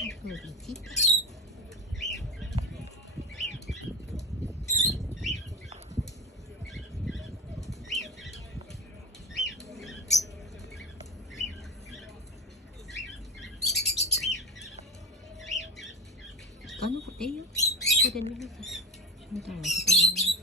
어디지? Ano ko tayo? Ko din nila sa. Ano tayo sa ko din nila.